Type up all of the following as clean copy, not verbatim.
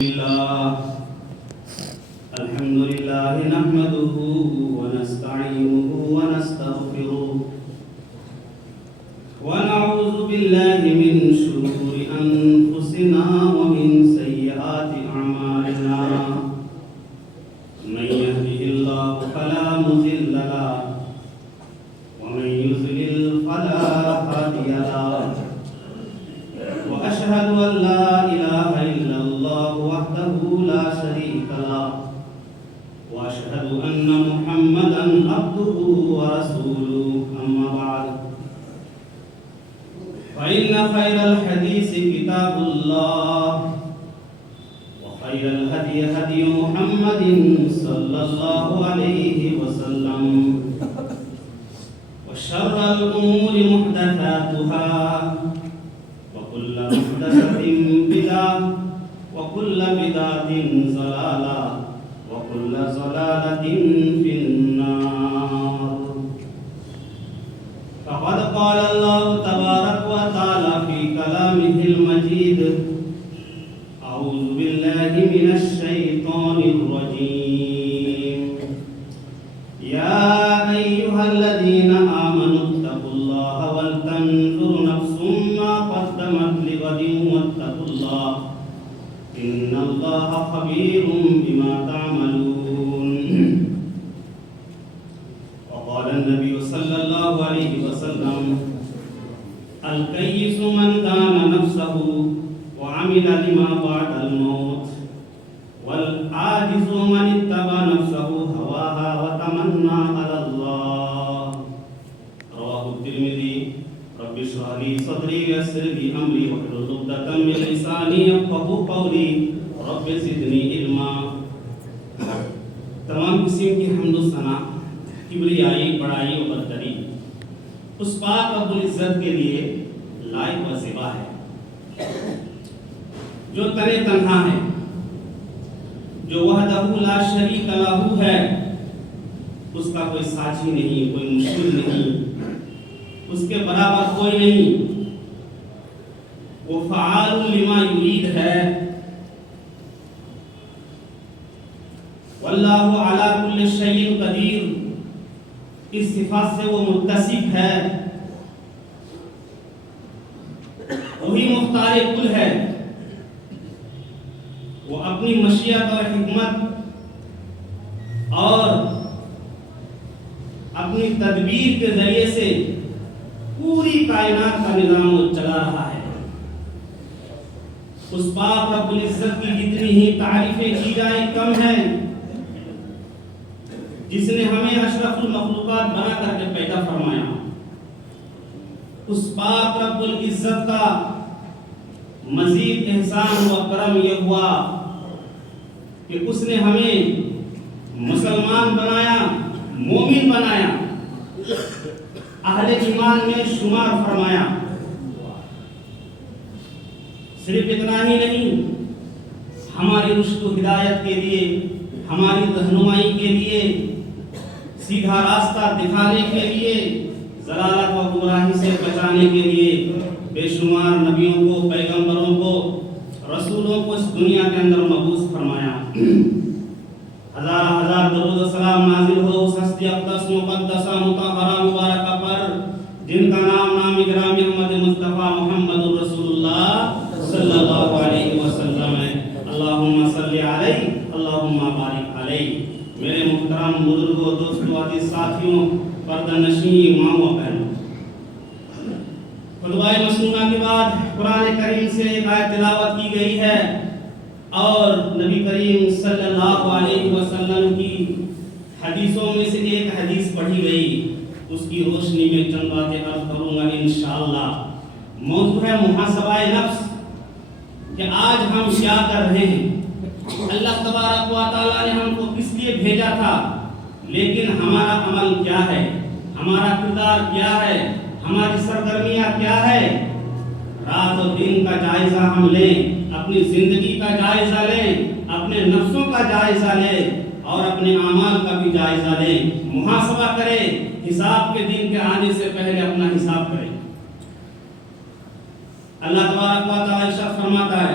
الحمد لله نحمده ونستعينه ونستغفره ونعوذ بالله من شرور أنفسنا ومن سيئات أعمالنا من يهده الله فلا مضل له ومن يضلل فلا هادي له وأشهد أن لا إله إلا الله وحده لا شريك له وأشهد أن محمدا عبده ورسوله أما بعد فإن خير الحديث كتاب الله وخير الهدي هدي محمد صلى الله عليه وسلم وشر الأمور محدثاتها وكل محدثة بدعة وكل بدعة ضلالة وكل ضلالة في النار. فقد قال الله تبارك وتعالى في كلامه المجيد: أعوذ بالله من الشيطان الرجيم. يا أيها الذين آمنوا اتقوا الله ولتنظر نفس ما قدمت لغد واتقوا الله إن الله خبير بما تعملون. وقال النبي صلى الله عليه وسلم: الكيس من دان نفسه وعمل لما بعد الموت والعاجز من اتبع نفسه هواها وتمنى على الله. رواه الترمذي. رب اشرح لي صدري ويسر لي امري واحلل عقدة من لساني يفقهوا قولي رب زدنی علما. تمام قسم کی حمد و ثنا، کبریائی، بڑائی و برتری اس پاک رب العزت کے لیے لائق و زیبا ہے جو تنے تنہا ہے، جو وحدہ لا شریک لہ ہے، اس کا کوئی ساجی نہیں، کوئی مشکل نہیں، اس کے برابر کوئی نہیں. وہ فعال لما یرید ہے. واللہ علی کل شیء قدیر، اس صفات سے وہ متصف ہے. وہی مختار کل ہے. وہ اپنی مشیت اور حکمت اور اپنی تدبیر کے ذریعے سے پوری کائنات کا نظام وہ چلا رہا ہے. اس پاک رب العزت کی جتنی ہی تعریفیں کی جائیں کم ہیں، جس نے ہمیں اشرف المخلوقات بنا کر کے پیدا فرمایا. اس پاک رب العزت کا مزید احسان و کرم یہ ہوا کہ اس نے ہمیں مسلمان بنایا، مومن بنایا، اہل ایمان میں شمار فرمایا. صرف اتنا ہی نہیں، ہماری رشد و ہدایت کے لیے، ہماری رہنمائی کے لیے، سیدھا راستہ دکھانے کے لیے، ضلالت و گمراہی سے بچانے کے لیے بے شمار نبیوں کو، پیغمبروں کو، رسولوں کو اس دنیا کے اندر مبعوث فرمایا. ہزار ہزار درود و سلام نازل ہو اس ہستی اقدس مقدسہ مطہرہ مبارکہ پر جن کا نام گرامی احمد مصطفیٰ محمد رسول اللہ صلی اللہ علیہ وسلم ہے. اللہم صلی علیہ، اللہم بارک علیہ. میرے محترم بزرگوں، دوستوں، عزیز ساتھیوں، پردہ نشین ماں و بہنوں، خطبہ مسنونہ کے بعد قرآن کریم سے ایک آیت تلاوت کی گئی ہے اور نبی کریم صلی اللہ علیہ وسلم کی حدیثوں میں سے ایک حدیث پڑھی گئی. اس کی روشنی میں چند باتیں عرض کروں گا انشاءاللہ. موضوع ہے محاسبہ نفس، کہ آج ہم کیا کر رہے ہیں. اللہ تبارک و تعالیٰ نے ہم کو کس لیے بھیجا تھا، لیکن ہمارا عمل کیا ہے، ہمارا کردار کیا ہے، ہماری سرگرمیاں کیا ہے. رات و دن کا جائزہ ہم لیں، اپنی زندگی کا جائزہ لیں، اپنے نفسوں کا جائزہ لیں اور اپنے اعمال کا بھی جائزہ لیں. محاسبہ کریں، حساب کے دن کے آنے سے پہلے اپنا حساب کریں. اللہ تبارک و تعالی ارشاد فرماتا ہے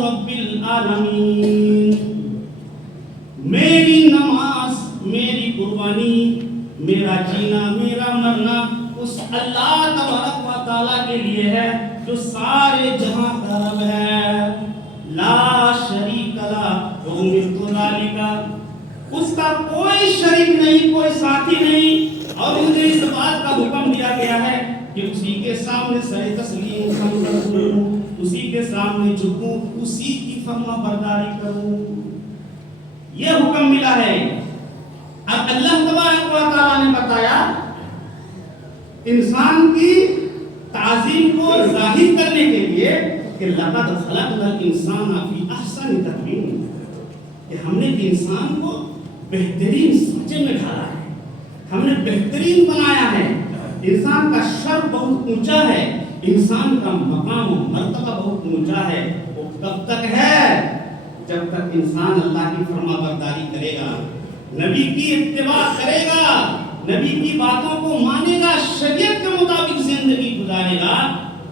رب العالمین. میری نماز، میری قربانی، میرا جینا، میرا مرنا اس اللہ تبارک و تعالیٰ کے لیے ہے جو سارے جہاں کا رب ہے. لا شریک لہ وامرت ذالک، اس کا کوئی شریک نہیں، کوئی ساتھی نہیں، اور مجھے اس بات کا حکم دیا گیا ہے کہ اسی کے سامنے سر تسلیم خم کروں، اسی کے سامنے جھکوں، اسی کی فرما برداری کروں. یہ حکم ملا ہے. اب اللہ تبارک و تعالیٰ نے بتایا انسان کی تعظیم کو ظاہر کرنے کے لیے کہ لقد خلقنا الانسان فی احسن تقویم، کہ ہم نے انسان کو بہترین سانچے میں ڈھالا ہے، ہم نے بہترین بنایا ہے. انسان کا شر بہت اونچا ہے، انسان کا مقام و مرتبہ بہت اونچا ہے. وہ کب تک ہے؟ جب تک انسان اللہ کی فرما برداری کرے گا، نبی کی اتباع کرے گا، نبی کی باتوں کو مانے گا، شریعت کے مطابق زندگی گزارے گا،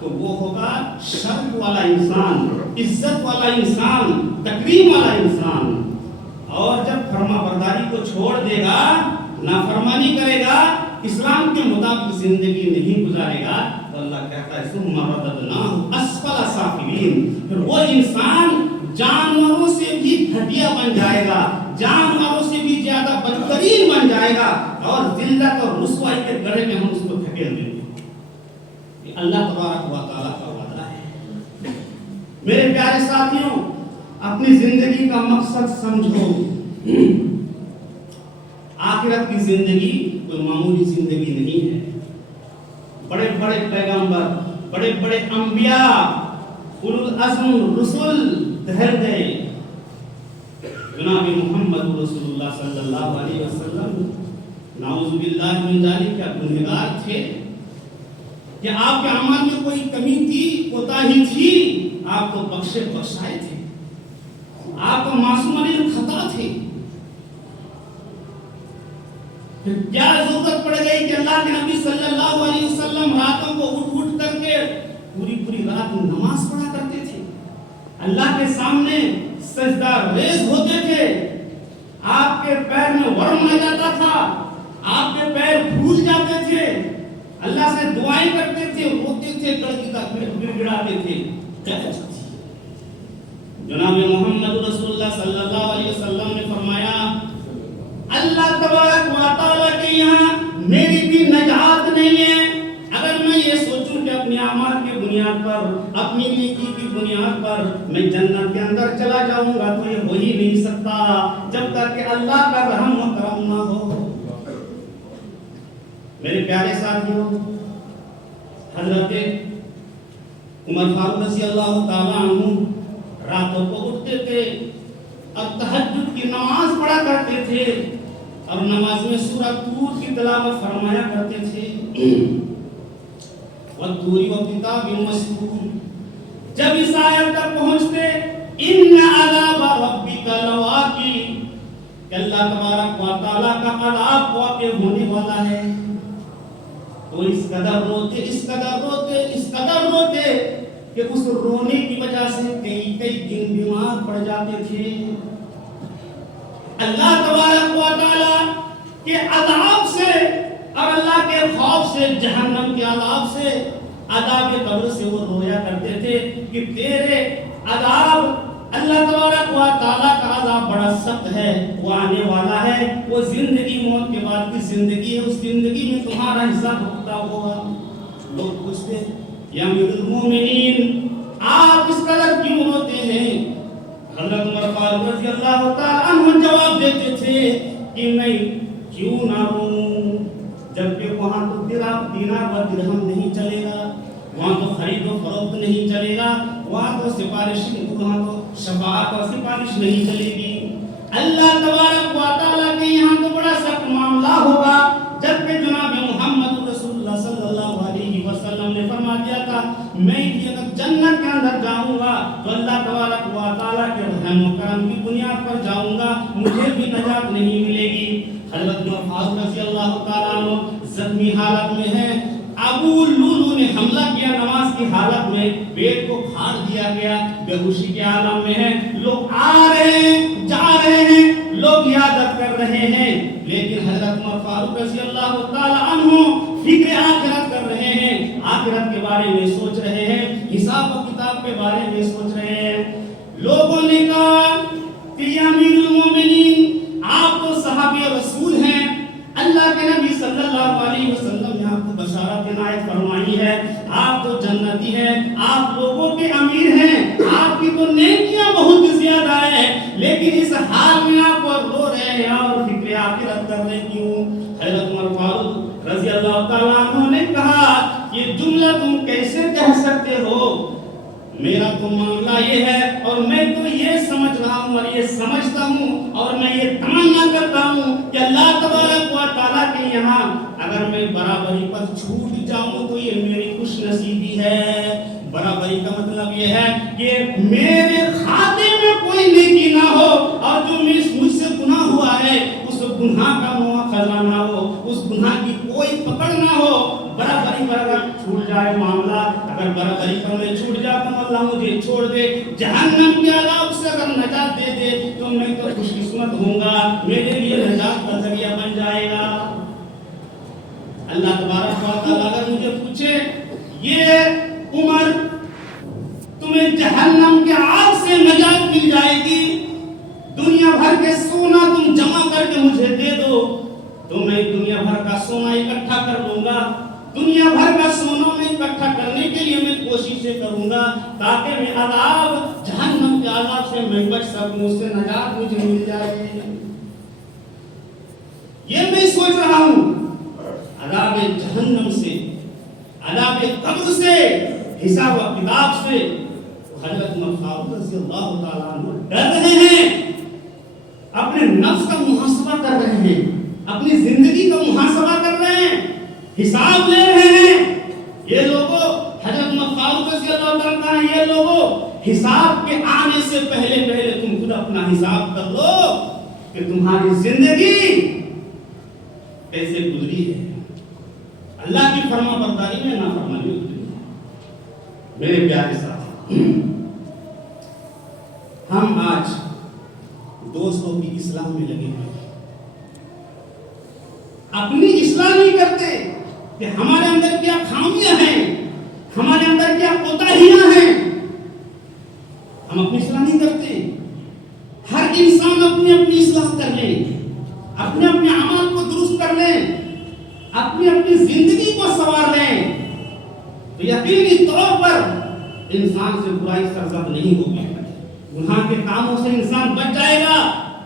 تو وہ ہوگا شرف والا انسان، عزت والا انسان، تکریم والا انسان. اور جب فرما برداری کو چھوڑ دے گا، نافرمانی کرے گا، اسلام کے مطابق زندگی نہیں گزارے گا، تو اللہ کہتا ہے ثم رددناہ اسفل سافلین، پھر وہ انسان جانوروں سے بھی گھٹیا بن جائے گا، جانوروں سے بھی زیادہ بدترین بن جائے گا، اور ذلت اور رسوائی کے گڑھے میں ہم اس کو دھکیل دیں گے. یہ اللہ تبارک و تعالیٰ کا وعدہ ہے. میرے پیارے ساتھیوں، اپنی زندگی کا مقصد سمجھو. آخرت کی زندگی کوئی معمولی زندگی نہیں ہے. بڑے بڑے پیغمبر، بڑے بڑے انبیاء، اولو العزم رسول ٹھہر گئے. جناب محمد رسول اللہ صلی اللہ علیہ وسلم نعوذ باللہ من ذالک کیا گنہگار تھے کہ آپ کے اعمال میں کوئی کمی تھی، کوتاہی تھی، آپ کو بخشے بخشائے تھے، آپ کو معصوم الخطا تھے. پھر کیا ضرورت پڑ گئی کہ اللہ کے نبی صلی اللہ علیہ وسلم راتوں کو اٹھ کر کے پوری رات نماز پڑھا کرتے تھے، اللہ کے سامنے سجدہ ریز ہوتے تھے، آپ کے پیر میں ورم آ جاتا تھا، آپ کے پیر پھول جاتے تھے، اللہ سے دعائیں کرتے تھے، روتے تھے، گڑگڑاتے تھے. جناب محمد رسول اللہ صلی اللہ علیہ وسلم نے فرمایا اللہ تبارک و تعالیٰ کے یہاں میری بھی نجات نہیں ہے. اگر میں یہ سوچوں کہ اپنے اعمال کی بنیاد پر، اپنی نیکی کی بنیاد پر میں جنت کے اندر چلا جاؤں گا تو یہ ہو ہی نہیں سکتا جب تک کہ اللہ کا رحم و کرم نہ ہو. میرے پیارے ساتھیوں، حضرت عمر فاروق رضی اللہ تعالیٰ عنہ راتوں کو اٹھتے تھے اور تہجد کی نماز پڑھا کرتے تھے اور نماز میں سورہ طور کی تلاوت فرمایا کرتے تھے. وَالطُّورِ وَكِتَابٍ مَّسْطُورٍ، جب اس آیت تک پہنچتے اِنَّ عَذَابَ رَبِّكَ لَوَاقِعٌ، کہ اللہ تبارک و تعالیٰ کا عذاب واقع ہونے والا ہے، تو اس قدر روتے، اس قدر روتے، اس قدر روتے کہ اس رونے کی وجہ سے کئی دن بیمار پڑ جاتے تھے. اللہ تبارک و تعالیٰ کے عذاب سے اور اللہ کے خوف سے، جہنم کے عذاب سے، عذاب قبر سے وہ رویا کرتے تھے کہ تیرے عذاب، اللہ تبارک و تعالیٰ کا عذاب بڑا سخت ہے، وہ آنے والا ہے، وہ زندگی موت کے بعد کی زندگی ہے، اس زندگی میں تمہارا حساب کتاب ہوگا. لوگ پوچھتے یا امیر المومنین آپ اس قدر کیوں روتے ہیں؟ حضرت عمر فاروق رضی اللہ تعالیٰ عنہ جواب دیتے تھے کہ میں کیوں نہ روؤں، جبکہ وہاں تو دینار و درہم نہیں چلے گا، وہاں تو خرید و فروخت نہیں چلے گا، وہاں تو وہاں تو شفاعت اور سفارش نہیں چلے گی. اللہ تبارک و تعالیٰ کے یہاں تو بڑا سخت معاملہ ہوگا. جبکہ جناب محمد رسول اللہ صلی اللہ علیہ وسلم نے فرما دیا تھا میں بھی اگر جنت کے اندر جاؤں گا تو اللہ تبارک و تعالیٰ کے رحم و کرم کی بنیاد پر جاؤں گا، مجھے بھی نجات نہیں ملے گی. حضرت عمر فاروق رضی اللہ تعالیٰ عنہ زخمی حالت میں ہیں، ابو لولو نے حملہ کیا نماز کی حالت میں، پیٹ کو پھاڑ دیا. کیا گیا، بےہوشی کے عالم میں ہے، لوگ آ رہے ہیں جا رہے ہیں، لوگ عیادت کر رہے ہیں، لیکن حضرت عمر فاروق رضی اللہ تعالی عنہ فکر آخرت کر رہے ہیں، آخرت کے بارے میں سوچ رہے ہیں، حساب و کتاب کے بارے میں سوچ رہے ہیں۔ لوگوں نے کہا کہ یا امیر المومنین، آپ تو صحابی رسول ہیں، اللہ کے نبی صلی اللہ علیہ وسلم نے آپ کو بشارت عنایت فرمائی ہے، آپ تو جنتی ہیں، آپ لوگوں کے امیر ہیں، آپ کی تو نیکیاں بہت زیادہ ہیں، لیکن اس حال میں آپ رو رہے ہیں اور فکر آخرت کر رہے کیوں؟ حضرت عمر فاروق رضی اللہ تعالیٰ عنہ نے کہا یہ جملہ تم کیسے کہہ سکتے ہو؟ میرا تو معاملہ یہ ہے اور میں تو یہ سمجھ رہا ہوں اور یہ سمجھتا ہوں اور میں یہ تمنا کرتا ہوں کہ اللہ تبارک و تعالیٰ کے یہاں اگر میں برابری پر چھوٹ جاؤں تو یہ میری خوش نصیبی ہے۔ برابری کا مطلب یہ ہے کہ میرے خاتے میں کوئی نیکی نہ ہو اور جو مجھ سے گناہ ہوا ہے اس گناہ کا مواخذہ نہ ہو، اس گناہ کی کوئی پکڑ نہ ہو۔ برابری پر اگر چھوٹ جائے معاملہ، اگر برابری پر میں چھوٹ جاتا ہوں، اللہ مجھے چھوڑ دے، جہنم کے عذاب سے اگر نجات دے دے تو میں تو خوش قسمت ہوں گا، میرے لیے نجات کا ذریعہ بن جائے گا۔ اللہ تبارک و تعالیٰ اگر مجھے پوچھے یہ عمر تمہیں جہنم کے آگ سے نجات مل جائے گی، دنیا بھر کے سونا تم جمع کر کے مجھے دے دو تو میں دنیا بھر کا سونا اکٹھا کر لوں گا، دنیا بھر کا سونا میں اکٹھا کرنے کے لیے میں کوششیں کروں گا تاکہ میں عذاب جہنم کے عذاب سے میں بچ سکوں، اس سے نجات مجھے مل جائے۔ یہ میں سوچ رہا ہوں عذاب جہنم سے، عذاب قبر سے، حساب و کتاب سے حضرت عمر فاروق رضی اللہ تعالیٰ عنہ ڈر رہے ہیں، اپنے نفس کا محاسبہ کر رہے ہیں، اپنی زندگی کا محاسبہ کر رہے ہیں، حساب لے رہے ہیں۔ یہ لوگوں حضرت عمر فاروق رضی اللہ تعالیٰ عنہ، یہ لوگوں حساب کے آنے سے پہلے تم خود اپنا حساب کر لو کہ تمہاری زندگی کیسے گزری ہے، اللہ کی فرما برداری میں نافرمانی میں گزری ہے۔ میرے پیارے ساتھی، ہم آج دوستوں کی اصلاح میں لگے ہوئے ہیں، اپنی اصلاح نہیں کرتے کہ ہمارے اندر کیا خامیاں ہیں، ہمارے اندر کیا کوتاہیاں ہیں، ہم اپنی اصلاح نہیں کرتے۔ ہر انسان اپنی اپنی اصلاح کر لیں، اپنے اپنے اعمال کو درست کر لیں، اپنی اپنی زندگی کو سنوار لیں تو یقینی طور پر انسان سے برائی سرزد نہیں ہوگی، گناہ کے کاموں سے انسان بچ جائے گا،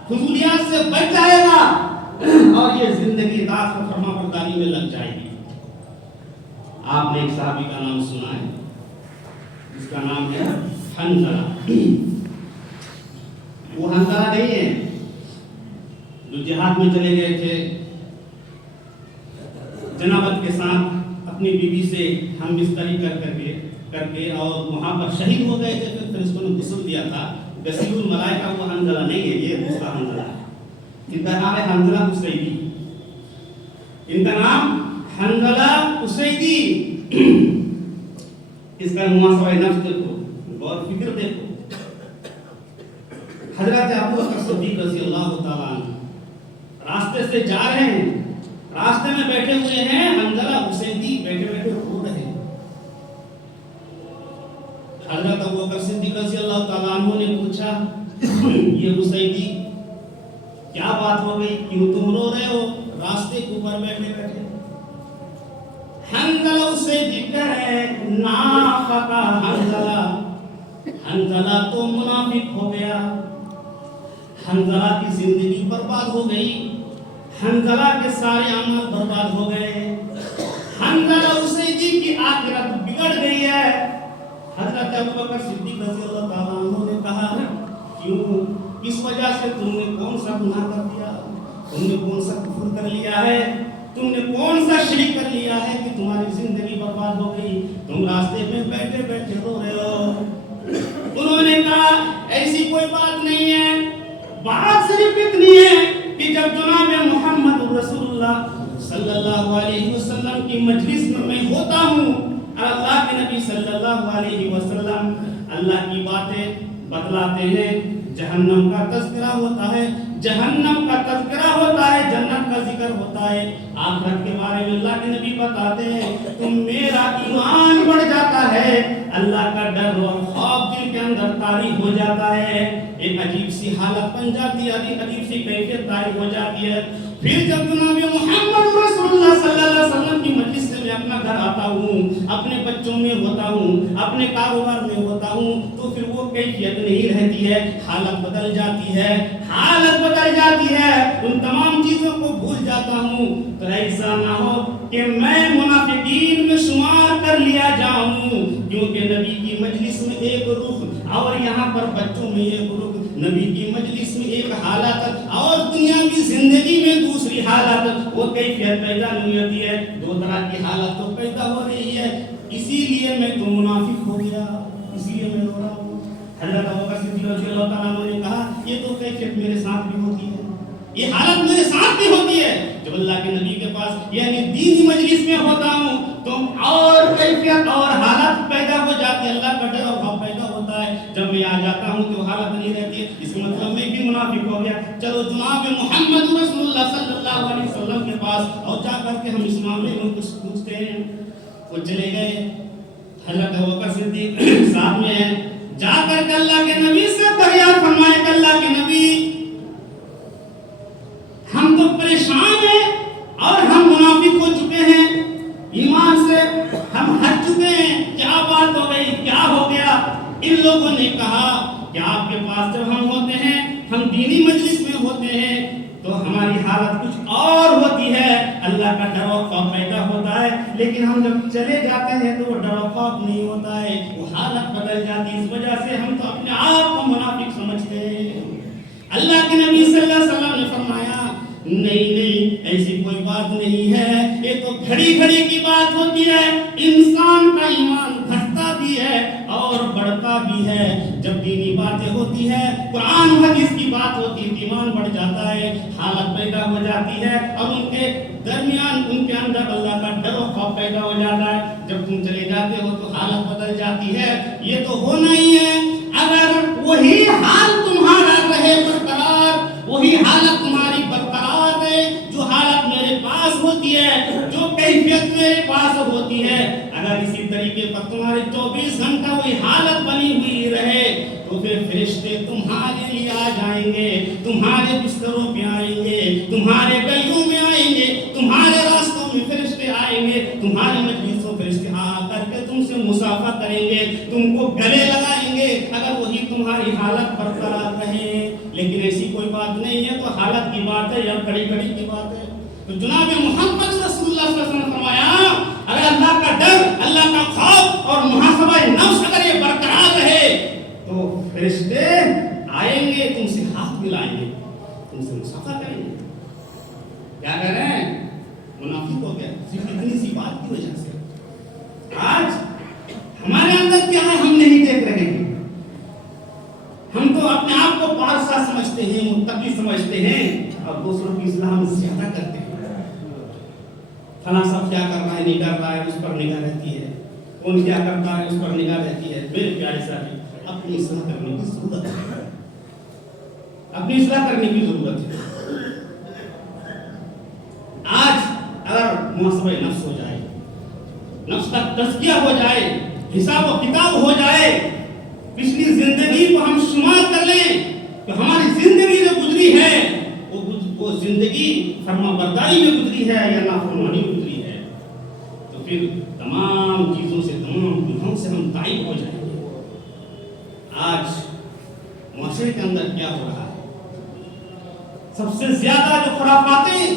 فضولیات سے بچ جائے گا اور یہ زندگی اطاعت و فرما برداری میں لگ جائے گی۔ آپ نے ایک صحابی کا نام سنا ہے، اس کا نام ہے حنظلہ۔ وہ حنظلہ نہیں ہے جو جہاد میں چلے گئے تھے، جنابت کے ساتھ اپنی بیوی سے ہم بستری کر کے اور وہاں پر شہید ہو گئے تھے، پھر اس کو نے غسل دیا تھا۔ غسیل الملائکہ وہ حنظلہ نہیں ہے، یہ دوسرا حنظلہ ہے۔ ان کا نام ہے حنظلہ اسیدی، ان کا نام حنظلہ اسیدی۔ اس کا محاسبہ نفس دیکھو، غور فکر دیکھو۔ حضرت ابو بکر صدیق رضی اللہ تعالیٰ عنہ راستے سے جا رہے ہیں، راستے میں بیٹھے ہوئے ہیں، حنظلہ اسیدی بیٹھے رو رہے ہیں۔ حضرت ابو بکر صدیق رضی اللہ تعالیٰ عنہ نے پوچھا یہ اسیدی کیا بات ہو گئی، کیوں تم رو رہے ہو راستے کے اوپر بیٹھے؟ حنظلہ اسیدی کہہ رہے ہیں نافقہ حنظلہ تو منافق ہو گیا، حنظلہ کی زندگی برباد ہو گئی، حنظلہ کے سارے اعمال برباد ہو گئے، حنظلہ اسیدی کی آخرت بگڑ گئی ہے۔ حضرت ابو بکر صدیق رضی اللہ تعالیٰ عنہ نے کہا کیوں، اس وجہ سے تم نے کون سا گناہ کر دیا، تم نے کون سا کفر کر لیا ہے، تم نے کون سا شرک کر لیا ہے کہ تمہاری زندگی برباد ہو گئی، تم راستے میں بیٹھے رو رہے ہو۔ انہوں نے کہا ایسی کوئی بات نہیں ہے، بات صرف اتنی ہے کہ جب جناب محمد رسول اللہ صلی اللہ علیہ وسلم کی مجلس میں میں ہوتا ہوں اور اللہ کے نبی صلی اللہ علیہ وسلم اللہ کی باتیں بتلاتے ہیں، جہنم کا تذکرہ ہوتا ہے، جہنم کا تذکرہ ہوتا ہے، جنت کا ذکر ہوتا ہے، آخرت کے بارے میں اللہ کے نبی بتاتے ہیں تو میرا ایمان بڑھ جاتا ہے، اللہ کا ڈر اور خوف دل کے اندر طاری ہو جاتا ہے، ایک عجیب سی حالت بن جاتی ہے، عجیب سی کیفیت طاری ہو جاتی ہے۔ پھر جب جناب محمد رسول اللہ صلی اللہ علیہ وسلم کی مجلس سے میں اپنا گھر آتا ہوں، اپنے بچوں میں ہوتا ہوں، اپنے کاروبار میں ہوتا ہوں، تو پھر وہ کیفیت نہیں رہتی ہے، حالت بدل جاتی ہے، حالت بدل جاتی ہے، ان تمام چیزوں کو بھول جاتا ہوں۔ تو ایسا نہ ہو کہ میں منافقین میں شمار کر لیا جاؤں، کیونکہ نبی کی مجلس میں ایک رخ اور یہاں پر بچوں میں ایک رخ، نبی کی مجلس میں ایک حالت اور دنیاوی زندگی میں دوسری حالت، وہ کیفیت پیدا نہیں ہوتی ہے، دو طرح کی حالت تو پیدا ہو رہی ہے، اسی لیے میں تو منافق ہو گیا، اسی لیے میں رو رہا ہوں۔ حضرت ابوبکر صدیق رضی اللہ تعالیٰ عنہ نے کہا یہ تو کیفیت میرے ساتھ بھی ہوتی ہے، یہ حالت میرے ساتھ بھی ہوتی ہے، جب اللہ کے نبی کے پاس یعنی دینی مجلس میں ہوتا ہوں تو اور کیفیت اور حالت پیدا ہو جاتی ہے، اللہ کا ڈر اور خوف پیدا ہوتا ہے، جب میں آ جاتا ہوں تو حالت نہیں رہتی ہے، اس کا مطلب میں بھی منافق ہو گیا۔ چلو جناب محمد رسول اللہ صلی اللہ علیہ وسلم کے پاس اور جا کر کے ہم اس معاملے میں کچھ پوچھتے ہیں۔ وہ چلے گئے، حضرت ابوبکر صدیق ساتھ میں ہیں، جا کر کے اللہ کے نبی سے فریاد فرمائے کہ اللہ کے نبی ہم تو پریشان ہیں اور ہم منافق ہو چکے ہیں، ایمان سے ہم ہٹ چکے ہیں، کیا بات ہو گئی، کیا ہو گیا؟ ان لوگوں نے کہا کہ آپ کے پاس جب ہم ہوتے ہیں، ہم دینی مجلس میں ہوتے ہیں تو ہماری حالت کچھ اور ہوتی ہے، اللہ کا ڈر و خوف پیدا ہوتا ہے، لیکن ہم جب چلے جاتے ہیں تو وہ ڈر و خوف نہیں ہوتا ہے، وہ حالت بدل جاتی ہے، اس وجہ سے ہم تو اپنے آپ کو منافق سمجھتے ہیں۔ اللہ کے نبی صلی اللہ علیہ وسلم نے فرمایا نہیں ایسی کوئی بات نہیں ہے، یہ تو گھڑی گھڑی کی بات ہوتی ہے، انسان کا ایمان گھٹتا بھی ہے اور بڑھتا بھی ہے، جب دینی باتیں ہوتی ہے، قرآن حدیث کی بات ہوتی ہے، ایمان بڑھ جاتا ہے، حالت پیدا ہو جاتی ہے اور ان کے درمیان ان کے اندر اللہ کا ڈر و خوف پیدا ہو جاتا ہے، جب تم چلے جاتے ہو تو حالت بدل جاتی ہے، یہ تو ہونا ہی ہے۔ اگر وہی حال تمہارا رہے برقرار، وہی حالت تمہاری برقرار ہے، جو حالت میرے پاس ہوتی ہے، جو کیفیت میرے پاس ہوتی ہے، اگر اسی طریقے پر تمہارے 24 گھنٹہ وہی حالت بنی ہوئی رہے تو پھر فرشتے تمہارے لیے آ جائیں گے، تمہارے بستروں پہ آئیں گے، تمہارے گلیوں میں آئیں گے، تمہارے راستوں میں فرشتے آئیں گے، تمہاری مجلسوں فرشتے آ کر کے تم سے مصافحہ کریں گے، تم کو گلے لگائیں گے، اگر وہی تمہاری حالت برقرار رہے، لیکن ایسی کوئی بات نہیں ہے، تو حالت کی بات ہے یا گھڑی گھڑی کی بات ہے۔ تو جناب محمد رسول اللہ صلی اللہ علیہ وسلم نے فرمایا اگر اللہ کا ڈر، اللہ کا خوف اور محاسبہ نفس اگر یہ برقرار رہے تو فرشتے آئیں گے، تم سے ہاتھ ملائیں گے، تم سے مصافحہ کریں گے۔ کیا کر رہے ہیں؟ منافق ہو گیا صرف اتنی سی بات کی وجہ سے۔ آج ہمارے اندر کیا ہے ہم نہیں دیکھ رہے ہیں، ہم تو اپنے آپ کو پارسا سمجھتے ہیں، متقی سمجھتے ہیں اور دوسروں کی اصلاح میں زیادہ کرتے ہیں۔ فلاں صاحب کیا کر رہا ہے نہیں کر رہا ہے، اس پر نگاہ رہتی ہے، کون کیا کرتا ہے اس پر نگاہ رہتی ہے۔ میرے پیارے ساتھی، اپنی اصلاح کرنے کی ضرورت ہے، اپنی اصلاح کرنے کی ضرورت ہے۔ آج اگر محاسبہ نفس ہو جائے، نفس کا تزکیہ ہو جائے، حساب و کتاب ہو جائے، پچھلی زندگی کو ہم شمار کر لیں کہ ہماری زندگی جو گزری ہے وہ زندگی فرما برداری میں گزری ہے یا نافرمانی میں گزری ہے، تو پھر تمام چیزوں سے، تمام گناہوں سے ہم تائب ہو جائیں گے۔ آج معاشرے کے اندر کیا ہو رہا ہے؟ سب سے زیادہ جو خرافاتیں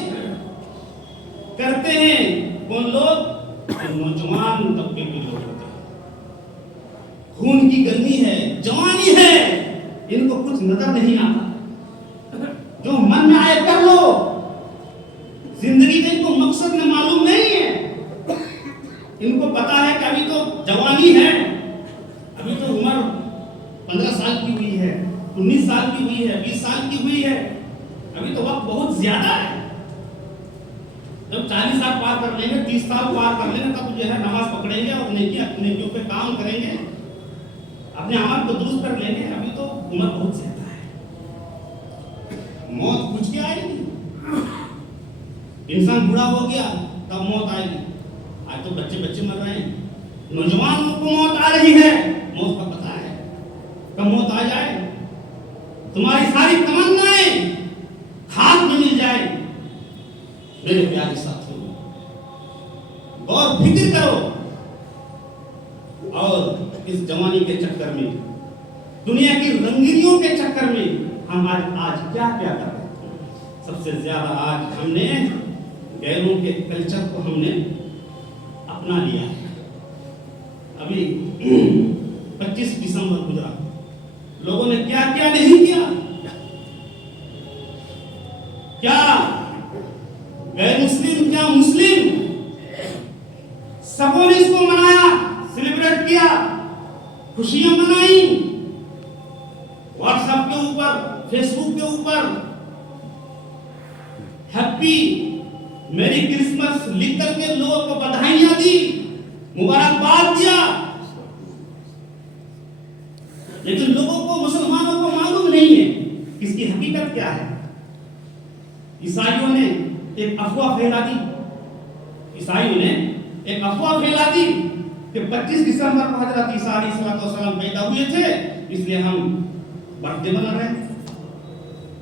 کرتے ہیں کون لوگ؟ نوجوان طبقے کے لوگ ہوتے ہیں، خون کی گرمی ہے، جوانی ہے، ان کو کچھ نظر نہیں آتا، جو من میں آئے کر لو، زندگی کا ان کو مقصد میں معلوم نہیں ہے، ان کو پتا ہے کہ ابھی تو جوانی ہے، ابھی تو عمر 15 سال کی ہوئی ہے، 19 سال کی ہوئی ہے، 20 سال کی ہوئی ہے، ابھی تو وقت بہت زیادہ ہے، جب 40 سال پار کر لیں گے، 30 سال پار کر لیں گے، تب جو ہے نماز پکڑیں گے اور نیکیوں پہ کام کریں گے۔ اپنے عمل کو درست کر لیں گے. ابھی تو عمر بہت زیادہ ہے, موت پوچھ کے آئے گی. انسان بوڑھا ہو گیا تب موت آئے گی. آج تو بچے بچے مر رہے ہیں, نوجوانوں کو موت آ رہی ہے, موت کا پتہ ہے کب موت آ جائے. تمہاری ساری تمنائیں خاک میں مل جائے. میرے پیارے ساتھیوں, غور فکر کرو. اور اس جوانی کے چکر میں, دنیا کی رنگینیوں کے چکر میں ہم آج کیا کیا کر رہے ہیں. سب سے زیادہ آج ہم نے غیروں کے کلچر کو ہم نے اپنا لیا ہے. ابھی 25 دسمبر گزرا, لوگوں نے کیا کیا نہیں کیا. کیا غیر مسلم کیا مسلم سبوں نے اس کو منایا, سیلیبریٹ کیا, خوشیاں منائی. واٹس ایپ کے اوپر, فیس بک کے اوپر ہیپی میری کرسمس لکھ کر کے لوگوں کو بدھائیاں دی, مبارکباد دیا. لیکن لوگوں کو, مسلمانوں کو معلوم نہیں ہے اس کی حقیقت کیا ہے. عیسائیوں نے ایک افواہ پھیلا دی, عیسائیوں نے ایک افواہ پھیلا دی کہ 25 دسمبر کو حضرت عیسیٰ علیہ السلام پیدا ہوئے تھے, اس لیے ہم برتھ ڈے منا رہے ہیں.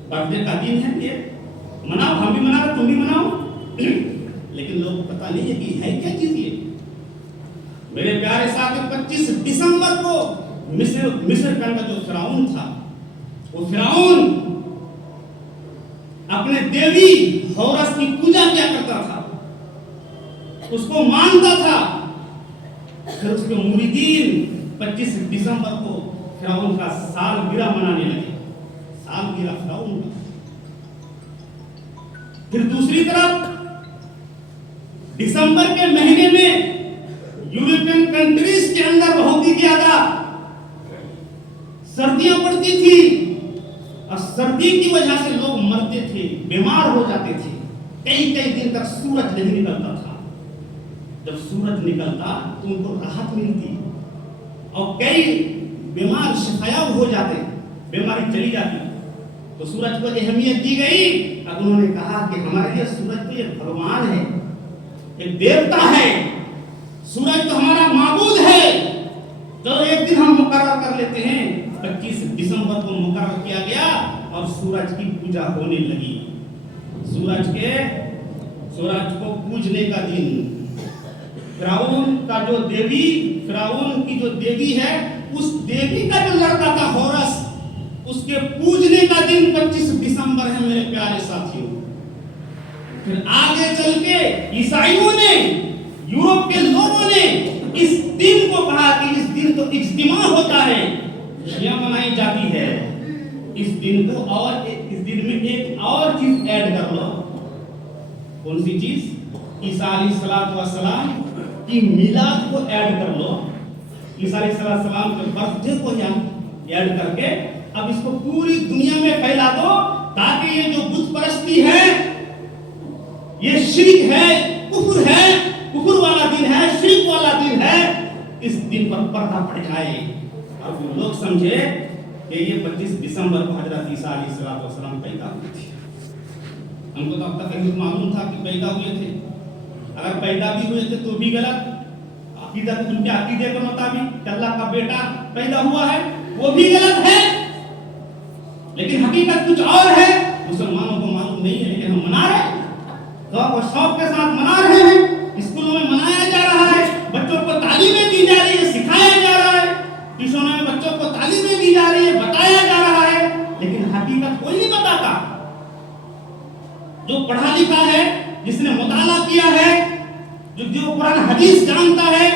برتھ ڈے کا دن ہے یہ, مناؤ, ہم بھی منا رہے, تم بھی مناؤ. لیکن لوگوں کو پتا نہیں ہے کہ ہے کیا چیز یہ. میرے پیارے ساتھ 25 دسمبر کو مصر کا جو فرعون تھا, وہ فرعون اپنے دیوی ہورس کی پوجا کیا کرتا تھا, اس کو مانتا تھا. پھر اس کے مریدین 25 دسمبر کو فرعون کا سالگرہ منانے لگے, سالگرہ فرعون کا. پھر دوسری طرف دسمبر کے مہینے میں یورپین کنٹریز کے اندر بہت ہی زیادہ سردیاں پڑتی تھی, اور سردی کی وجہ سے لوگ مرتے تھے, بیمار ہو جاتے تھے. کئی دن تک سورج نہیں نکلتا تھا. جب سورج نکلتا تو ان کو راحت ملتی, اور کئی بیمار شفایاب ہو جاتے, بیماری چلی جاتی. تو سورج کو اہمیت دی گئی. اب انہوں نے کہا کہ ہمارے لیے سورج تو ایک بھگوان ہے, ایک دیوتا ہے, سورج تو ہمارا معبود ہے. تو ایک دن ہم مقرر کر لیتے ہیں, 25 دسمبر کو مقرر کیا گیا, اور سورج کی پوجا ہونے لگی. سورج کو پوجنے کا دن. فرعون کا جو دیوی, فرعون کی جو دیوی ہے, اس دیوی کا جو لڑکا تھا ہورس, اس کے پوجنے کا دن 25 دسمبر ہے میرے پیارے ساتھیوں. پھر آگے چل کے عیسائیوں نے, یورپ کے لوگوں نے اس دن کو کہا کہ اس دن تو اجتماع ہوتا ہے, خوشیاں منائی جاتی ہے. اس دن کو, اور اس دن میں ایک اور چیز ایڈ کر لو. کون سی چیز؟ عیسیٰ علیہ السلام کی میلاد کو ایڈ کر لو. عیسیٰ علیہ السلام کے برتھ ڈے کو ایڈ کر کے اب اس کو پوری دنیا میں پھیلا دو, تاکہ یہ جو بت پرستی ہے, یہ شرک ہے, کفر ہے, کفر والا دن ہے, شرک والا دن ہے, اس دن پر پردہ پڑ جائے. اور لوگ سمجھے کہ یہ 25 دسمبر کو حضرت عیسیٰ علیہ السلام پیدا ہوئے تھے. ہم کو تو اب تک معلوم تھا کہ پیدا ہوئے تھے. اگر پیدا بھی ہوئے تھے تو بھی غلط. عقیدہ, ان کے عقیدے کے مطابق اللہ کا بیٹا پیدا ہوا ہے, وہ بھی غلط ہے. لیکن حقیقت کچھ اور ہے, مسلمانوں کو معلوم نہیں ہے, لیکن ہم منا رہے ہیں, ذوق و شوق کے ساتھ منا رہے ہیں. اسکولوں میں منایا جا رہا ہے, بچوں کو تعلیمیں دی جا رہی ہے, سکھایا جا رہا ہے, ٹیوشنوں میں بچوں کو تعلیمیں دی جا رہی ہے, بتایا جا رہا ہے. لیکن حقیقت کوئی نہیں بتاتا. جو پڑھا لکھا ہے, جس نے مطالعہ کیا ہے, جو قرآن حدیث جانتا ہے,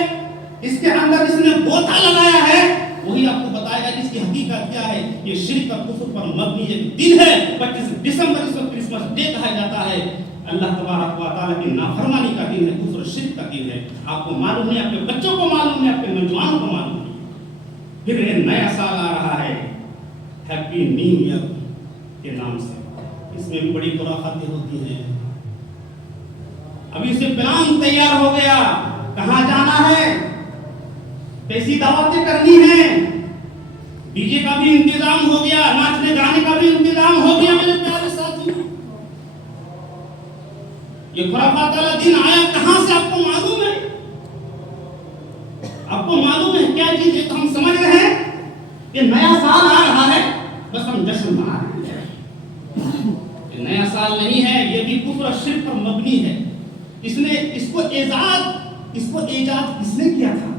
اس کے اندر اس نے گوتا لگایا ہے, وہی آپ کو بتائے گا کہ اس کی حقیقت کیا ہے. یہ شرک اور کفر پر مبنی ایک دن ہے. 25 دسمبر اس کو کرسمس ڈے کہا جاتا ہے. اللہ تبارک و تعالیٰ کی نافرمانی کا دن ہے, کفر و شرک کا دن ہے. آپ کو معلوم نہیں, آپ کے بچوں کو معلوم نہیں, آپ کے نوجوانوں کو معلوم نہیں. پھر یہ نیا سال آ رہا ہے ہیپی نیو ایئر کے نام سے. اس میں بھی بڑی خرافاتیں ہوتی ہیں. ابھی سے پلان تیار ہو گیا, کہاں جانا ہے, کیسی دعوتیں کرنی ہیں, ڈی جے کا بھی انتظام ہو گیا, ناچنے گانے کا بھی انتظام ہو گیا. میرے پیارے ساتھیوں, یہ خرافات والا دن آیا کہاں سے آپ کو معلوم ہے؟ آپ کو معلوم ہے کیا چیز ہے؟ تو ہم سمجھ رہے ہیں کہ نیا سال آ رہا ہے, بس ہم جشن منا رہے ہیں. یہ نیا سال نہیں ہے, یہ بھی کفر اور شرک پر مبنی ہے. اس کو ایجاد کس نے کیا تھا؟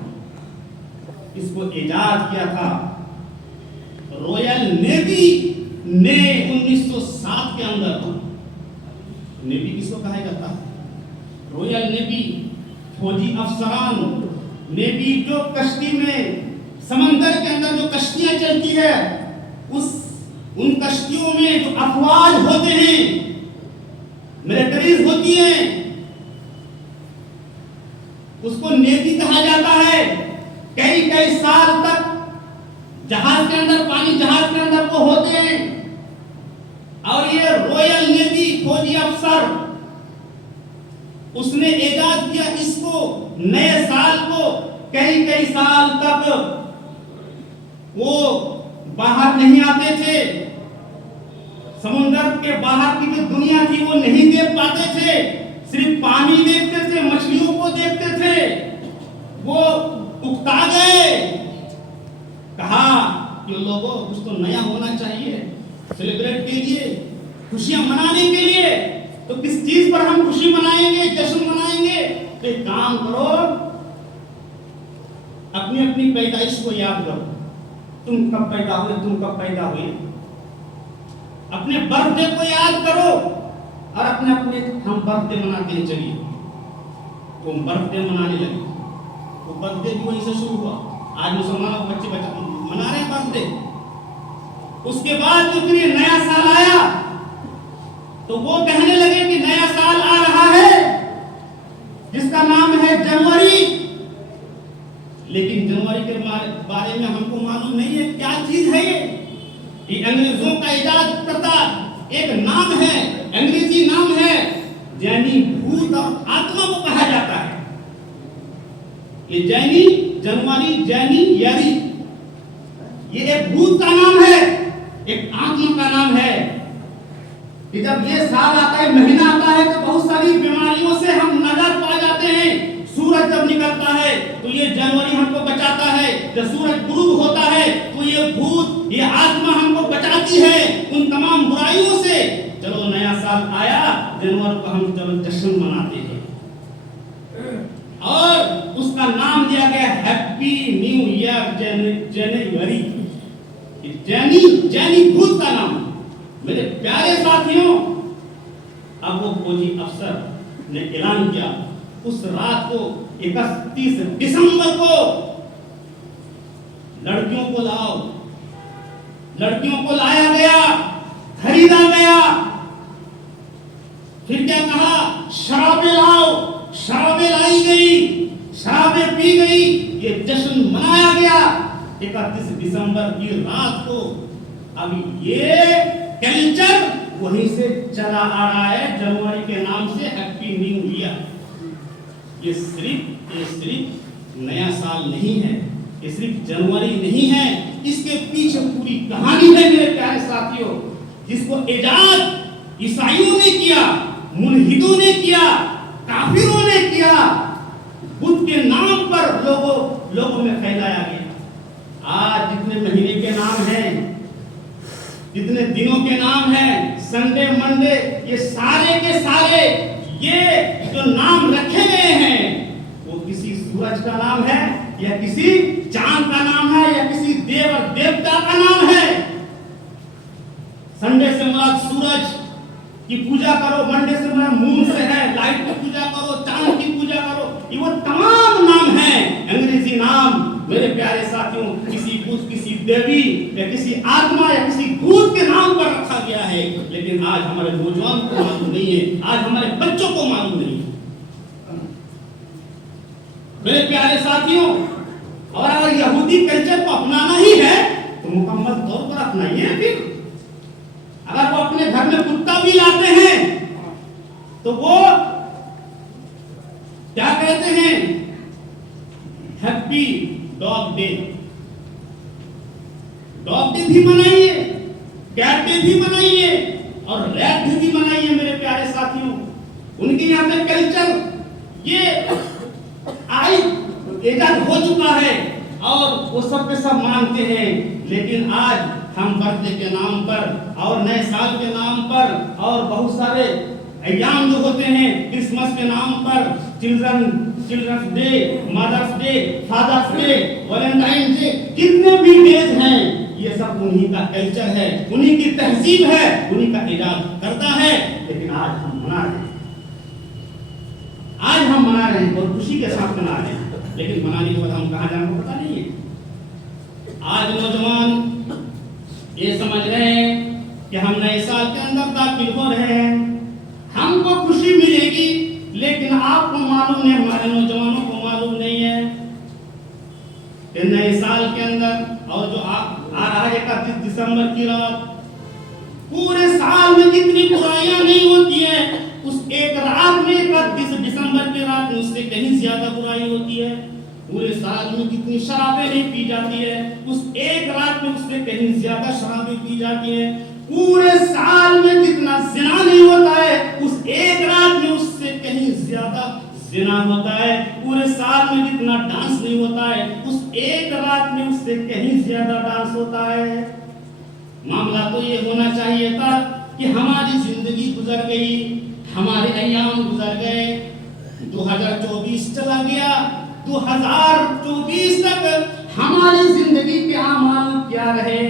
اس کو ایجاد کیا تھا رویل نیوی نے 1907 کے اندر. نیوی کس کو کہا جاتا ہے؟ رویل نیوی, فوجی افسران. نیوی جو کشتی میں سمندر کے اندر جو کشتیاں چلتی ہے, ان کشتیوں میں جو افواج ہوتے ہیں, ملٹریز ہوتی ہیں, اس کو نیوی کہا جاتا ہے. کئی سال تک جہاز کے اندر, پانی جہاز کے اندر وہ ہوتے ہیں. اور یہ رویل نیوی فوجی افسر اس نے ایجاد کیا اس کو, نئے سال کو. کئی سال تک وہ باہر نہیں آتے تھے, سمندر کے باہر کی جو دنیا تھی وہ نہیں دیکھ پاتے تھے, صرف پانی دیکھتے تھے, مچھلیوں کو دیکھتے تھے. وہ اکتا گئے, کہا کہ لوگوں کچھ تو نیا ہونا چاہیے, سیلیبریٹ کیجیے خوشیاں منانے کے لیے. تو کس چیز پر ہم خوشی منائیں گے, جشن منائیں گے؟ تو ایک کام کرو, اپنی پیدائش کو یاد کرو. تم کب پیدا ہوئے, تم کب پیدا ہوئے. اپنے برتھ ڈے کو یاد کرو, اور اپنے ہم برتھ ڈے مناتے ہیں. چلیے تم برتھ ڈے منانے لگے. وہ برتھ ڈے بھی وہیں سے شروع ہوا. آج مسلمانوں کے بچے منا رہے ہیں برتھ ڈے. اس کے بعد جو پھر نیا سال آیا تو وہ کہنے لگے کہ نیا سال آ رہا ہے جس کا نام ہے جنوری. لیکن جنوری کے بارے میں ہم کو معلوم نہیں ہے کیا چیز ہے. یہ انگریزوں کا ایجاد کرتا ایک نام ہے, انگریزی نام ہے, جینی بھوت اور آتما کو کہا جاتا ہے. یہ جینی, جنوری, جینی یری, یہ ایک بھوت کا نام ہے, ایک آتما کا نام ہے. کہ جب یہ سال آتا ہے, مہینہ آتا ہے, تو بہت ساری بیماریوں سے ہم نجات پا جاتے ہیں. سورج جب نکلتا ہے تو یہ جنوری ہم کو بچاتا ہے. جب سورج غروب ہوتا ہے تو یہ بھوت, یہ آتما ہم کو بچاتی ہے ان تمام برائیوں سے. چلو نیا سال آیا, جنوری کو ہم چلو جشن مناتے ہیں, اور اس کا نام دیا گیا ہیپی نیو ایئر جنوری. جینی بھوت کا نام. میرے پیارے ساتھیوں, اب وہ فوجی افسر نے اعلان کیا اس رات کو 31 دسمبر کو, لڑکیوں کو لاؤ. لڑکیوں کو لایا گیا, خریدا گیا. پھر کیا کہا, شرابیں لاؤ. شرابیں لائی گئی, شرابیں پی گئی. یہ جشن منایا گیا 31 دسمبر کی رات کو. اب یہ کلچر وہیں سے چلا آ رہا ہے جنوری کے نام سے, ہیپی نیو ایئر. یہ صرف نیا سال نہیں ہے, یہ صرف جنوری نہیں ہے, اس کے پیچھے پوری کہانی ہے میرے پیارے ساتھیوں. جس کو ایجاد عیسائیوں نے کیا, ملحدوں نے کیا, کافروں نے کیا, بدھ کے نام پر لوگوں میں پھیلایا گیا. آج جتنے مہینے کے نام ہیں, جتنے دنوں کے نام ہیں, سنڈے, منڈے, یہ سارے کے سارے یہ جو نام رکھے گئے ہیں وہ کسی سورج کا نام ہے, یا کسی چاند کا نام ہے, یا کسی دیو اور دیوتا کا نام ہے. سنڈے سے مراد سورج کی پوجا کرو, منڈے سے مراد مون سے ہے, لائٹ کی پوجا کرو, چاند کی پوجا کرو. یہ وہ تمام نام ہیں, انگریزی نام. میرے پیارے ساتھیوں, کسی بدھ, کسی دیوی, یا کسی آتما, یا کسی بھوت کے نام پر رکھا گیا ہے. لیکن آج ہمارے نوجوان کو معلوم نہیں ہے, آج ہمارے بچوں کو معلوم نہیں ہے. میرے پیارے ساتھیوں, اور اگر یہودی کلچر کو اپنانا ہی ہے تو مکمل طور پر اپنائیے. پھر اگر وہ اپنے گھر میں کتا بھی لاتے ہیں تو وہ کیا کہتے ہیں, ہیپی ڈاگ ڈے. ڈاگ بھی منائیے, کیٹ ڈے بھی منائیے اور ریڈ ڈے بھی منائیے میرے پیارے ساتھیوں. ان کے یہاں پہ کلچر یہ ایجاد ہو چکا ہے اور وہ سب کے سب مانتے ہیں. لیکن آج ہم برتھ ڈے کے نام پر اور نئے سال کے نام پر اور بہت سارے ایام جو ہوتے ہیں کرسمس کے نام پر, children's day, mother's day, father's day, valentine day, جتنے بھی ڈیز ہیں یہ سب انہی کا کلچر ہے, انہی کی تہذیب ہے, انہی کا ایجاد کرتا ہے. لیکن آج ہم منا رہے ہیں, آج ہم منا رہے ہیں اور خوشی کے ساتھ منا رہے ہیں. لیکن منانے کے بعد ہم کہاں جانے کو پتا نہیں ہے. آج نوجوان یہ سمجھ رہے ہیں کہ ہم نئے سال کے اندر داخل ہو رہے ہیں, ہم کو خوشی ملے گی. لیکن آپ کو معلوم نہیں, ہمارے نوجوانوں کو معلوم نہیں ہے کہ نئے سال کے اندر اور جو آ رہا ہے 31 دسمبر کی رات, پورے سال میں جتنی برائیاں نہیں ہوتی ہیں اس ایک رات میں 31 دسمبر کی رات میں اس سے کہیں زیادہ برائی ہوتی ہے. پورے سال میں جتنی شرابیں نہیں پی جاتی ہے اس ایک رات میں اس سے کہیں زیادہ شرابیں پی جاتی ہیں. پورے سال میں جتنا زنا نہیں ہوتا ہے اس ایک رات میں اس سے کہیں زیادہ زنا ہوتا ہے. پورے سال میں جتنا ڈانس نہیں ہوتا ہے اس ایک رات میں اس سے کہیں زیادہ ڈانس ہوتا ہے. معاملہ تو یہ ہونا چاہیے تھا کہ ہماری زندگی گزر گئی, ہمارے ایام گزر گئے, 2024 چلا گیا, 2024 تک ہماری زندگی کے اعمال کیا رہے,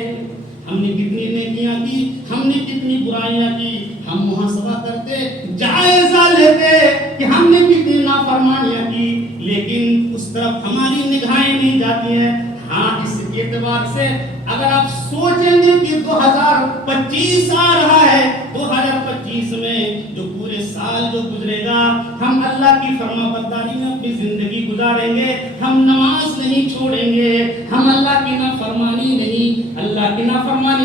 ہم نے کتنی نیکیاں کی, ہم نے کتنی برائیاں کی, ہم محاسبہ کرتے, جائزہ لیتے کہ ہم نے کتنی نافرمانیاں کی. لیکن اس طرف ہماری نگاہیں نہیں جاتی ہیں. ہاں, اس اعتبار سے اگر آپ سوچیں گے کہ 2025 آ رہا ہے, 2025 میں جو پورے سال جو گزرے گا ہم اللہ کی فرما برداری میں اپنی زندگی گزاریں گے, ہم نماز نہیں چھوڑیں گے, ہم اللہ کی نافرمانی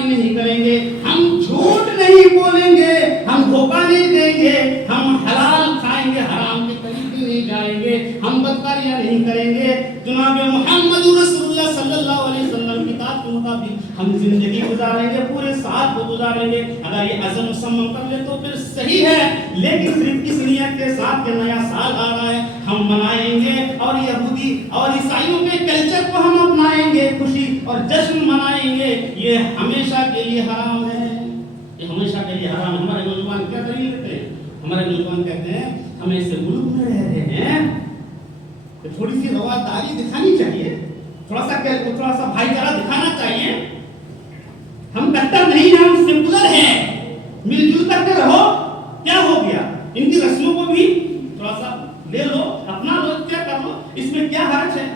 نہیں کریں گے, ہم جھوٹ نہیں بولیں گے, ہم دھوکہ نہیں دیں گے, ہم حلال کھائیں گے, حرام کے قریب نہیں جائیں گے, ہم بدکاریاں نہیں کریں گے. جناب محمد رسول اللہ صلی اللہ علیہ وسلم کی تعلیم کے مطابق ہم زندگی گزاریں گے, پورے سال کو گزاریں گے. اگر یہ عزم مصمم کر لے تو پھر صحیح ہے, لیکن صرف اس نیت کے ساتھ کہ نیا سال آ رہا ہے ہم منائیں گے اور یہودی اور عیسائیوں کے کلچر کو ہم اپنائیں گے, خوشی اور جشن منائیں گے, یہ ہمیشہ کے لیے حرام ہے. یہ ہمیشہ کے لیے حرام ہے. ہمارے نوجوان کیا دلیل دیتے ہیں, ہمارے نوجوان کہتے ہیں ہم ایسے ملک میں رہ رہے ہیں کہ تھوڑی سی رواداری دکھانی چاہیے, تھوڑا سا بھائی چارہ دکھانا چاہیے, ہم کٹر نہیں ہیں, ہم سیکولر ہیں, مل جل کر کے رہو. کیا ہو گیا, ان کی رسموں کو بھی تھوڑا سا لے لو, اپنا لو, کیا کر لو, اس میں کیا حرج ہے.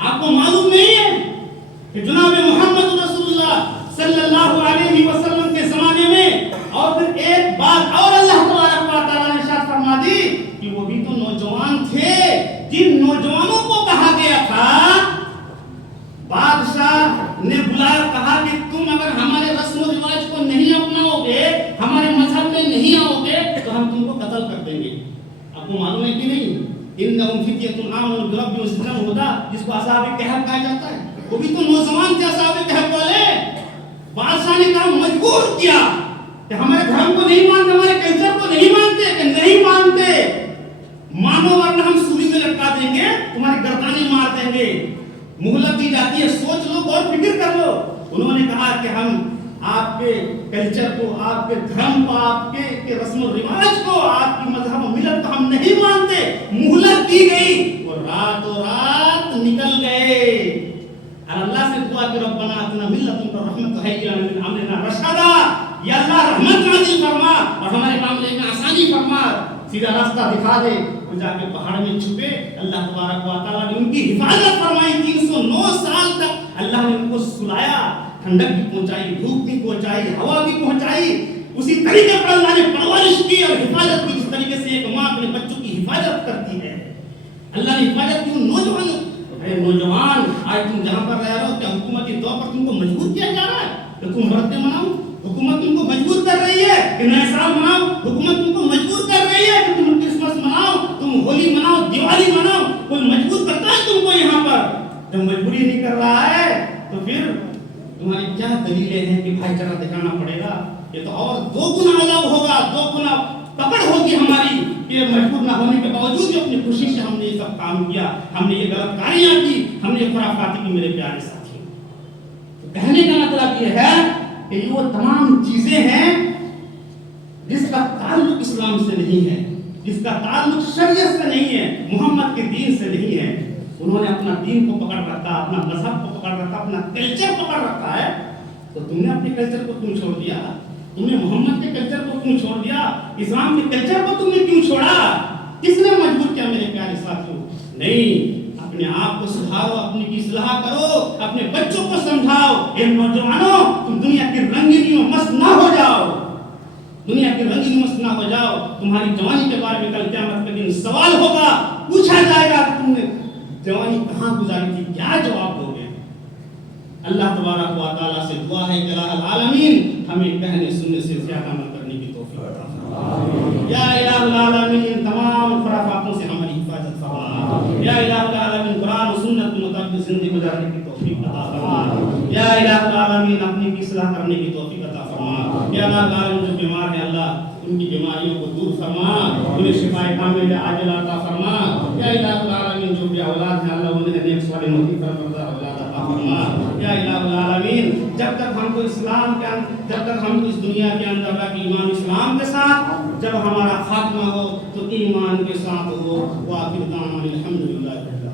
آپ کو معلوم نہیں ہے کہ جناب محمد رسول اللہ صلی اللہ علیہ وسلم کے زمانے میں اور پھر ایک بات اور اللہ تبارک و تعالی نے ارشاد فرما دی کہ وہ بھی تو نوجوان تھے, جن نوجوانوں کو کہا گیا تھا, بادشاہ نے بلایا, کہا کہ تم اگر ہمارے رسم و رواج کو نہیں اپناؤ گے, ہمارے مذہب میں نہیں آؤ گے تو ہم تم کو قتل کر دیں گے. آپ کو معلوم ہے کہ نہیں, انہم فتیۃ آمنوا بربہم وزدناہم ھدی, جس کو اصحاب کہف کہا جاتا ہے, وہ بھی تو نوجوان تھے اصحاب کہف والے. بادشاہ نے کہا, مجبور کیا کہ ہمارے دھرم کو نہیں مانتے, ہمارے کلچر کو نہیں مانتے, کہ نہیں مانتے مانو ورنہ ہم سولی میں لٹکا دیں گے, تمہاری گردانیں مار دیں گے. مہلت دی جاتی ہے, سوچ لو, غور فکر کر لو. انہوں نے کہا کہ ہم آپ کے کلچر کو, آپ کے دھرم کو, آپ کے رسم و رواج کو, آپ کی مذہب و ملت کو ہم نہیں مانتے. مہلت دی گئی اور راتوں رات نکل گئے. اور اللہ سے دعا کہ ربنا آتنا من لدنک رحمۃ وہیئ لنا من امرنا رشدا, یا اللہ رحمت نازل فرما اور ہمارے معاملے میں آسانی فرما, سیدھا راستہ دکھا دے. وہ جا کے پہاڑ میں چھپے, اللہ تبارک و تعالیٰ نے ان کی حفاظت فرمائی. 309 سال تک اللہ نے ان کو سلایا, ٹھنڈک بھی پہنچائی, دھوپ بھی پہنچائی, ہوا بھی پہنچائی. اسی طریقے پر اللہ نے پرورش کی اور حفاظت کی, جس طریقے سے ایک ماں اپنے بچوں کی حفاظت کرتی ہے. اللہ نے حفاظت کی ان نوجوانوں. اے نوجوان, آج تم جہاں پر رہ رہے ہو, کیا حکومتی طور پر تم کو مجبور کیا جا رہا ہے کہ تم برتھ ڈے مناؤ؟ حکومت تم کو مجبور کر رہی ہے کہ نئے سال مناؤ, حکومت تم کو مجبور کر رہی ہے کہ تم کرسمس مناؤ, تم ہولی مناؤ, دیوالی مناؤ. کوئی مجبور کرتا ہے تم کو یہاں پر؟ جب مجبوری نہیں کر رہا ہے تو پھر تمہاری یہ تو اور دو گنا الگ ہوگا، دو گنا پکڑ ہوگی ہماری کہ مجبور نہ ہونے کے باوجود بھی اپنی خوشی سے ہم نے یہ سب کام کیا، ہم نے یہ غلط کاریاں کی، ہم نے یہ خرافاتی کی میرے پیارے ساتھی۔ تو کہنے کا مطلب یہ ہے کہ یہ وہ تمام چیزیں ہیں جس کا تعلق اسلام سے نہیں ہے، جس کا تعلق شریعت سے نہیں ہے، محمد کے دین سے نہیں ہے۔ انہوں نے اپنا دین کو پکڑ رکھا، اپنا مذہب کو پکڑ رکھا، اپنا کلچر پکڑ رکھا ہے۔ تو تم نے اپنے کلچر کو کیوں چھوڑ دیا؟ تم نے محمد کے کلچر کو کیوں چھوڑ دیا؟ اسلام کے کلچر کو تم نے کیوں چھوڑا؟ کس نے مجبور کیا میرے پیارے ساتھیوں؟ نہیں، اپنے آپ کو سدھارو، اپنی کی اصلاح کرو، اپنے بچوں کو سمجھاؤ۔ اے نوجوانوں، تم دنیا کی رنگینیوں مست نہ ہو جاؤ، دنیا کی رنگین مست نہ ہو جاؤ۔ تمہاری جوانی کے بارے میں کل قیامت کے دن سوال ہوگا، پوچھا جائے گا کہ تم نے جوانی کہاں گزاری تھی، کیا جواب دو گے؟ اللہ تبارک و تعالیٰ سے دعا ہے کہ الہ العالمین ہمیں کہنے سننے سے زیادہ عمل کرنے کی توفیق عطا فرما۔ یا الہ العالمین ان تمام خرافاتوں سے ہماری حفاظت فرما۔ یا الہ العالمین قرآن و سنت کے مطابق زندگی گزارنے کی توفیق عطا فرما۔ یا الہ العالمین اپنی کی اصلاح کرنے کی توفیق عطا فرما۔ یا الہ العالمین جو بیمار ہیں اللہ ان کی بیماریوں کو دور فرما، انہیں شفاء کامل عاجل عطا فرما۔ یا الہ العالمین جو بے اولاد ہیں اللہ انہیں نیک صالح موتی فرما اولاد عطا فرما۔ یا الہ العالمین جب تک ہم کو اسلام کے جب تک ہم کو اس دنیا کے اندر رکھ ایمان اسلام کے ساتھ، جب ہمارا خاتمہ ہو تو ایمان کے ساتھ ہو۔ وآخر دعوانا الحمدللہ۔